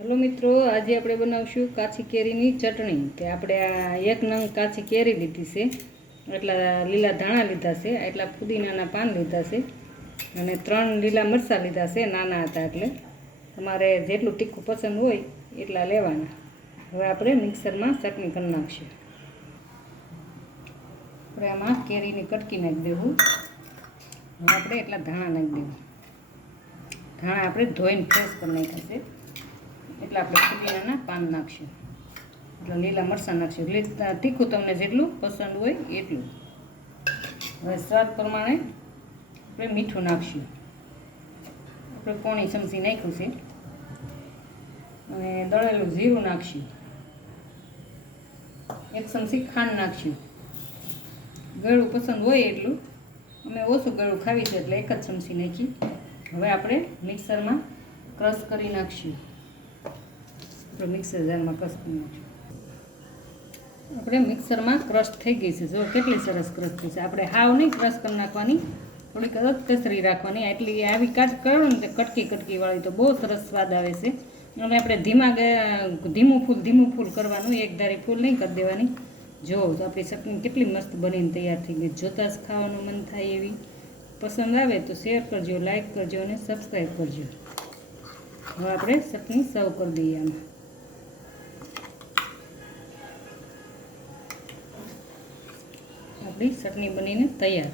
Hello મિત્રો, આજે આપણે બનાવશું કાચી કેરીની ચટણી. કે આપણે આ એક નંગ કાચી કેરી લીધી છે, એટલા લીલા ધાણા લીધા છે, એટલા પુદીનાના પાન લીધા છે અને 3 લીલા મરચાં લીધા છે, નાના હતા એટલે. તમારે જેટલું તીખું પસંદ હોય એટલા લેવાના. હવે આપણે મિક્સરમાં ચટણી કરી નાખીશું. આપણે આમાં કેરીની કટકી નાખી દેવું. હવે આપણે એટલા ધાણા નાખી દેવું. ધાણા આપણે ધોઈને ફ્રેશ કરી નાખ્યા છે. એટલે આપણે પુદીનાના પાન નાખશું, એટલે લીલા મરચાં નાખશું. તીખું તમને જેટલું પસંદ હોય એટલું. હવે સ્વાદ પ્રમાણે આપણે મીઠું નાખશું. આપણે પોણી ચમચી નાખ્યું છે અને દળેલું જીરું નાખશું. 1 ચમચી ખાંડ નાખશું. ગળું પસંદ હોય એટલું, અમે ઓછું ગળું ખાવી છે એટલે 1 જ ચમચી નાખી. હવે આપણે મિક્સરમાં ક્રશ કરી નાખશું. મિક્સર જારમાં ક્રશ કરી નાખશું. આપણે મિક્સરમાં ક્રશ થઈ ગઈ છે. જો કેટલી સરસ ક્રશ થઈ છે. આપણે હાવ નહીં ક્રશ કરી નાખવાની, થોડીક કચરી રાખવાની. એટલી આવી કાચ કરો ને તો કટકી વાળી તો બહુ સરસ સ્વાદ આવે છે. અને આપણે ધીમું ફૂલ કરવાનું, એક ધારી ફૂલ નહીં કરી દેવાની. જો આપણી ચટણી કેટલી મસ્ત બનીને તૈયાર થઈ ગઈ. જોતાં જ ખાવાનું મન થાય એવી. પસંદ આવે તો શેર કરજો, લાઈક કરજો અને સબસ્ક્રાઈબ કરજો. હવે આપણે ચટણી સર્વ કરી દઈએ. આમાં આપણી ચટણી બનીને તૈયાર.